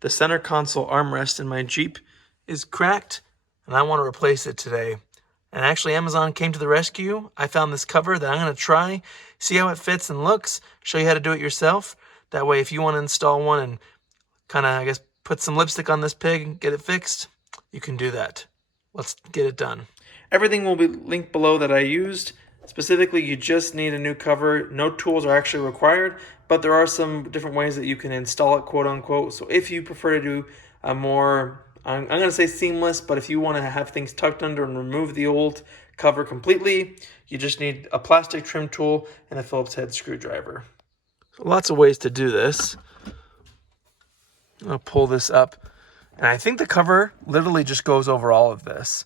The center console armrest in my Jeep is cracked, and I want to replace it today. And actually, Amazon came to the rescue. I found this cover that I'm going to try, see how it fits and looks, show you how to do it yourself. That way, if you want to install one and kind of, I guess, put some lipstick on this pig and get it fixed, you can do that. Let's get it done. Everything will be linked below that I used. Specifically, you just need a new cover. No tools are actually required, but there are some different ways that you can install it, quote unquote. So if you prefer to do a more, I'm going to say seamless, but if you want to have things tucked under and remove the old cover completely, you just need a plastic trim tool and a Phillips head screwdriver. So lots of ways to do this. I'll pull this up, and I think the cover literally just goes over all of this.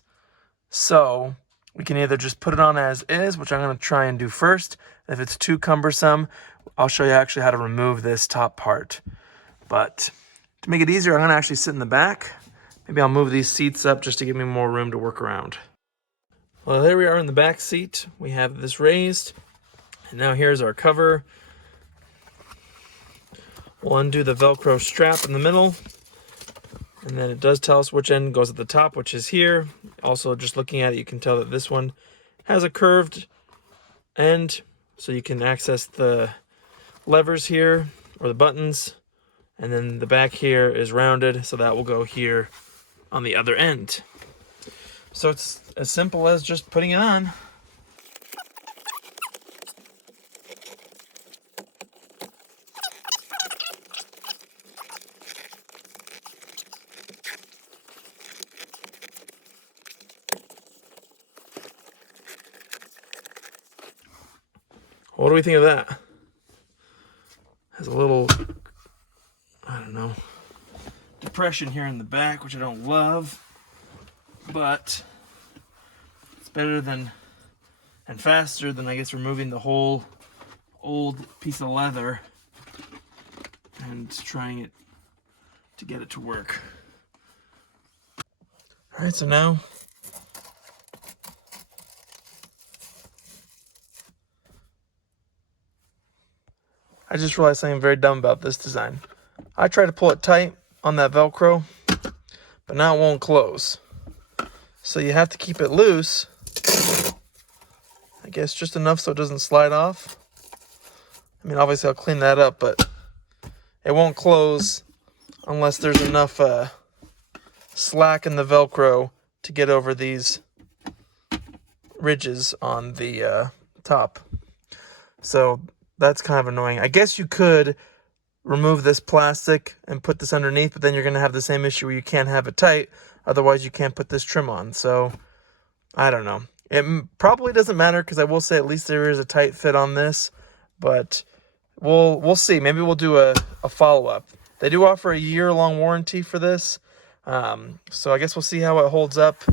So we can either just put it on as is, which I'm going to try and do first. If it's too cumbersome, I'll show you actually how to remove this top part. But to make it easier, I'm going to actually sit in the back. Maybe I'll move these seats up just to give me more room to work around. Well, there we are in the back seat. We have this raised, and now here's our cover. We'll undo the Velcro strap in the middle, and then it does tell us which end goes at the top, which is here. Also, just looking at it, you can tell that this one has a curved end, so you can access the levers here, or the buttons, and then the back here is rounded, so that will go here on the other end. So it's as simple as just putting it on. What do we think of that? Has a little, I don't know, depression here in the back, which I don't love, but it's better than and faster than, I guess, removing the whole old piece of leather and trying it to get it to work. All right, so now I just realized something very dumb about this design. I tried to pull it tight on that Velcro, but now it won't close. So you have to keep it loose. I guess just enough so it doesn't slide off. I mean, obviously I'll clean that up, but it won't close unless there's enough slack in the Velcro to get over these ridges on the top. So that's kind of annoying. I guess you could remove this plastic and put this underneath, but then you're going to have the same issue where you can't have it tight. Otherwise, you can't put this trim on. So, I don't know. It probably doesn't matter because I will say at least there is a tight fit on this. But we'll see. Maybe we'll do a follow-up. They do offer a year-long warranty for this. So I guess we'll see how it holds up.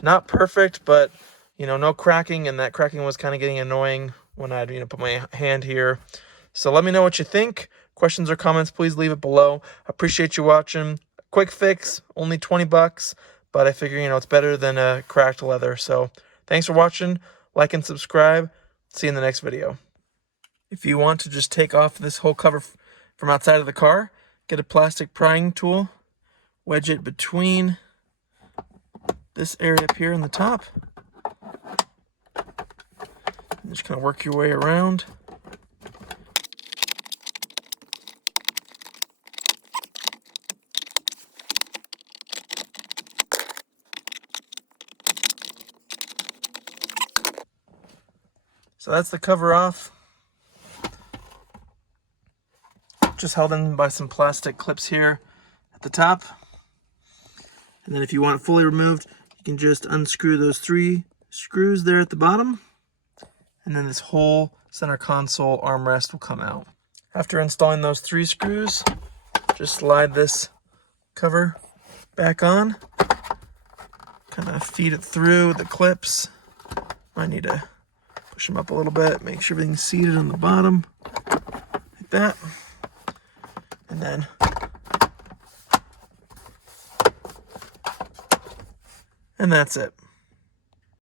Not perfect, but, no cracking. And that cracking was kind of getting annoying when I'd, put my hand here. So let me know what you think. Questions or comments, please leave it below. Appreciate you watching. Quick fix, only $20, but I figure, it's better than a cracked leather. So thanks for watching. Like and subscribe. See you in the next video. If you want to just take off this whole cover from outside of the car, get a plastic prying tool, wedge it between this area up here in the top. And just kind of work your way around. So that's the cover off. Just held in by some plastic clips here at the top. And then if you want it fully removed, you can just unscrew those 3 screws there at the bottom. And then this whole center console armrest will come out. After installing those 3 screws, just slide this cover back on. Kind of feed it through the clips. Might need to push them up a little bit, make sure everything's seated on the bottom, like that. And then that's it.